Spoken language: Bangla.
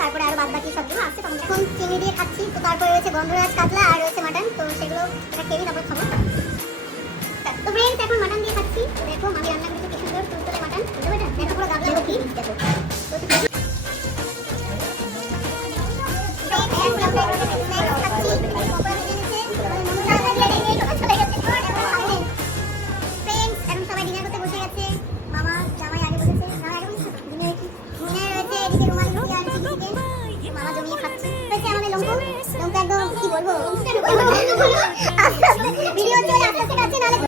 তারপরে আরো বাদ বাকি সবগুলো আছে এখন চিনি দিয়ে খাচ্ছি। তো তারপরে রয়েছে গন্ধরাজ কাতলা আর রয়েছে মাটন, তো সেগুলো এটা খেয়ে তারপর খাবো। তো ফ্রেন্ডস এখন মাটন দিয়ে খাচ্ছি। দেখো আমি রান্না করেছি কি সুন্দর তুলতুলে মাটন, দেখো পুরো গাবলা ভর্তি। দেখো